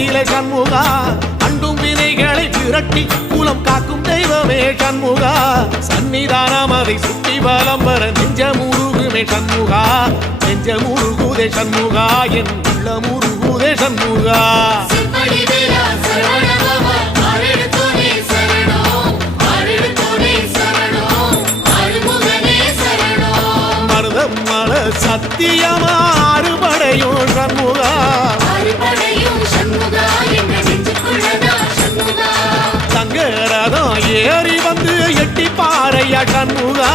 நிலை சண்முகா அண்டும் வினைகளை விரட்டி குலம் காக்கும் தெய்வமே சண்முகா சன்னிதானம் அதை சுற்றி பலம் வர நெஞ்சமுருகுமே சண்முகா நெஞ்சமுருகுதே சண்முகா என் உள்ளமுருகுதே சண்முகா மருதமல சத்தியமா அறுபடையும் சண்முகா சங்கரதம் ஏறி வந்து எட்டி பாறையா சண்முகா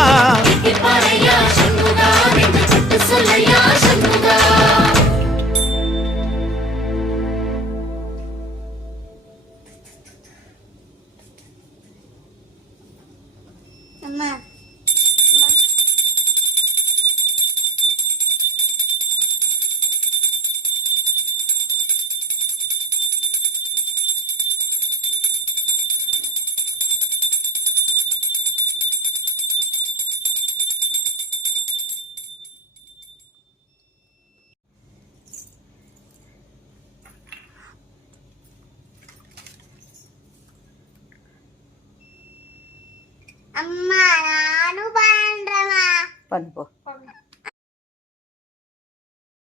அம்மா நானும் பண்றேன். பண்ணு போ.